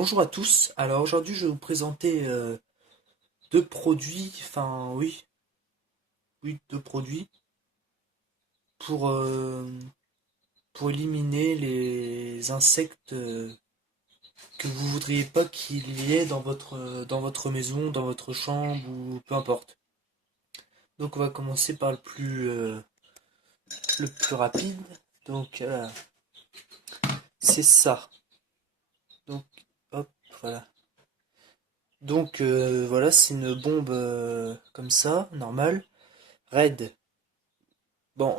Bonjour à tous. Alors aujourd'hui, je vais vous présenter deux produits, enfin oui, deux produits pour euh, pour éliminer les insectes que vous voudriez pas qu'il y ait dans votre maison, dans votre chambre ou peu importe. Donc on va commencer par le plus rapide. Donc c'est ça. Donc hop, voilà. Donc voilà, c'est une bombe comme ça, normale, raide. Bon,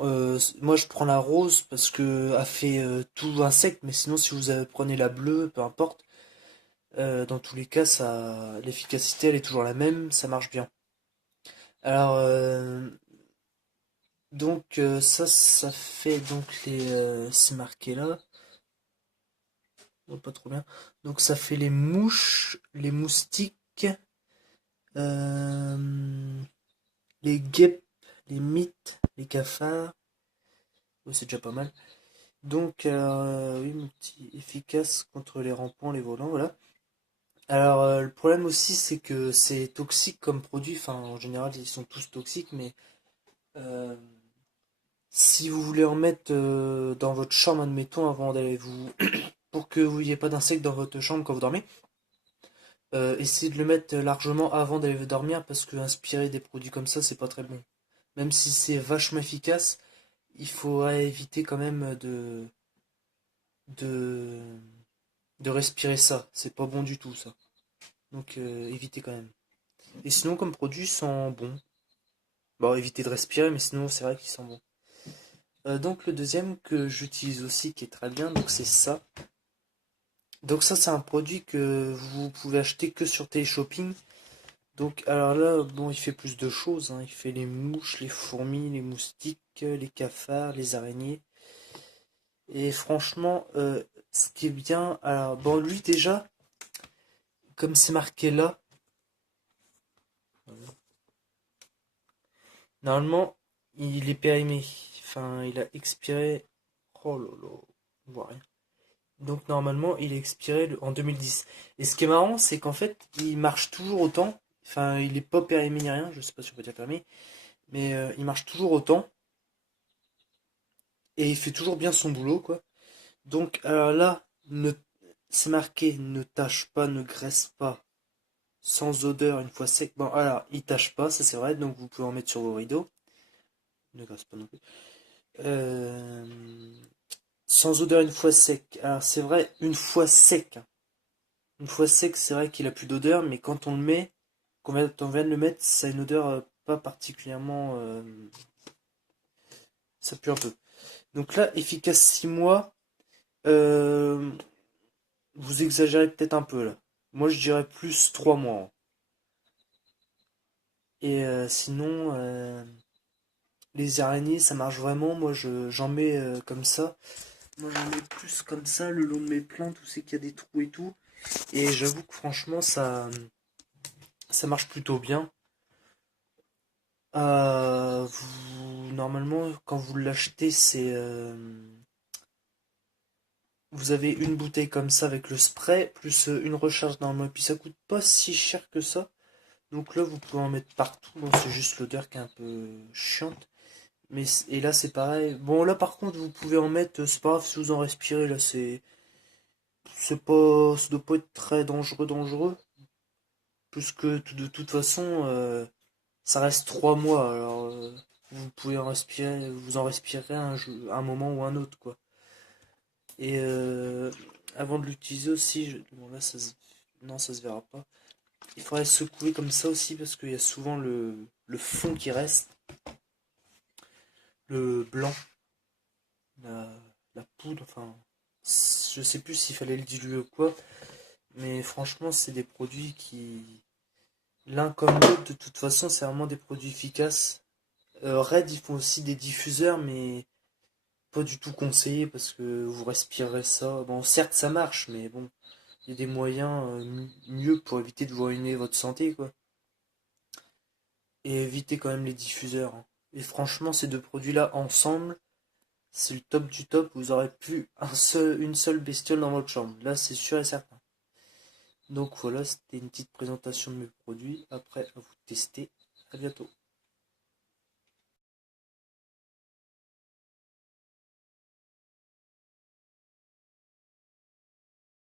moi je prends la rose parce que a fait tout insecte, mais sinon si vous prenez la bleue, peu importe, dans tous les cas, ça, l'efficacité elle est toujours la même, ça marche bien. Alors ça fait donc c'est marqué là, non, pas trop bien. Donc ça fait les mouches, les moustiques, euh, les guêpes, les mites, les cafards. Ouais, c'est déjà pas mal. Donc, oui, efficace contre les rampants, les volants, voilà. Alors, le problème aussi, c'est que c'est toxique comme produit. Enfin, en général, ils sont tous toxiques, mais euh, si vous voulez en mettre dans votre chambre, admettons, avant d'aller vous. Pour que vous n'ayez pas d'insectes dans votre chambre quand vous dormez, essayez de le mettre largement avant d'aller dormir parce que inspirer des produits comme ça, c'est pas très bon. Même si c'est vachement efficace, il faut éviter quand même de, de respirer ça. C'est pas bon du tout, ça. Donc évitez quand même. Et sinon, comme produit, ils sont bons. Bon, évitez de respirer, mais sinon, c'est vrai qu'ils sont bons. Donc le deuxième que j'utilise aussi, qui est très bien, donc c'est ça. Donc ça, c'est un produit que vous pouvez acheter que sur Téléshopping. Donc alors là, bon, il fait plus de choses, hein. Il fait les mouches, les fourmis, les moustiques, les cafards, les araignées. Et franchement, ce qui est bien, alors bon, lui déjà, comme c'est marqué là, normalement, il est périmé. Enfin, il a expiré. Oh là là, on voit rien. Donc normalement, il est expiré en 2010. Et ce qui est marrant, c'est qu'en fait, il marche toujours autant. Enfin, il est pas périmé ni rien, je sais pas si on peut dire périmé, mais il marche toujours autant. Et il fait toujours bien son boulot, quoi. Donc, alors là, c'est marqué ne tâche pas, ne graisse pas, sans odeur une fois sec. Bon, alors, il tâche pas, ça c'est vrai, donc vous pouvez en mettre sur vos rideaux. Ne graisse pas non plus. Euh, Sans odeur une fois sec. Alors, c'est vrai, une fois sec, hein. Une fois sec, c'est vrai qu'il a plus d'odeur, mais quand on le met, quand on vient de le mettre, ça a une odeur pas particulièrement. Ça pue un peu. Donc là, efficace 6 mois. euh, Vous exagérez peut-être un peu là. Moi, je dirais plus 3 mois, hein. Et sinon, les araignées, ça marche vraiment. Moi, j'en mets comme ça. Moi, j'en mets plus comme ça le long de mes plantes où c'est qu'il y a des trous et tout. Et j'avoue que franchement, ça marche plutôt bien. Normalement, quand vous l'achetez, vous avez une bouteille comme ça avec le spray, plus une recharge normalement. Et puis ça coûte pas si cher que ça. Donc là, vous pouvez en mettre partout. Bon, c'est juste l'odeur qui est un peu chiante. Et là, c'est pareil. Bon, là, par contre, vous pouvez en mettre. C'est pas grave si vous en respirez. Là, c'est pas, ça doit pas être très dangereux. Puisque de toute façon, ça reste 3 mois. Alors, vous pouvez en respirer, vous en respirerez un moment ou un autre, quoi. Et avant de l'utiliser aussi, bon, là, non, ça se verra pas. Il faudrait secouer comme ça aussi parce qu'il y a souvent le fond qui reste, le blanc, la, la poudre, enfin, je sais plus s'il fallait le diluer ou quoi, mais franchement, c'est des produits qui, l'un comme l'autre, de toute façon, c'est vraiment des produits efficaces. Red, ils font aussi des diffuseurs, mais pas du tout conseillé parce que vous respirerez ça. Bon, certes, ça marche, mais bon, il y a des moyens mieux pour éviter de vous ruiner votre santé, quoi. Et éviter quand même les diffuseurs, hein. Et franchement, ces deux produits-là ensemble, c'est le top du top. Vous aurez plus une seule bestiole dans votre chambre. Là, c'est sûr et certain. Donc voilà, c'était une petite présentation de mes produits. Après, à vous de tester. À bientôt.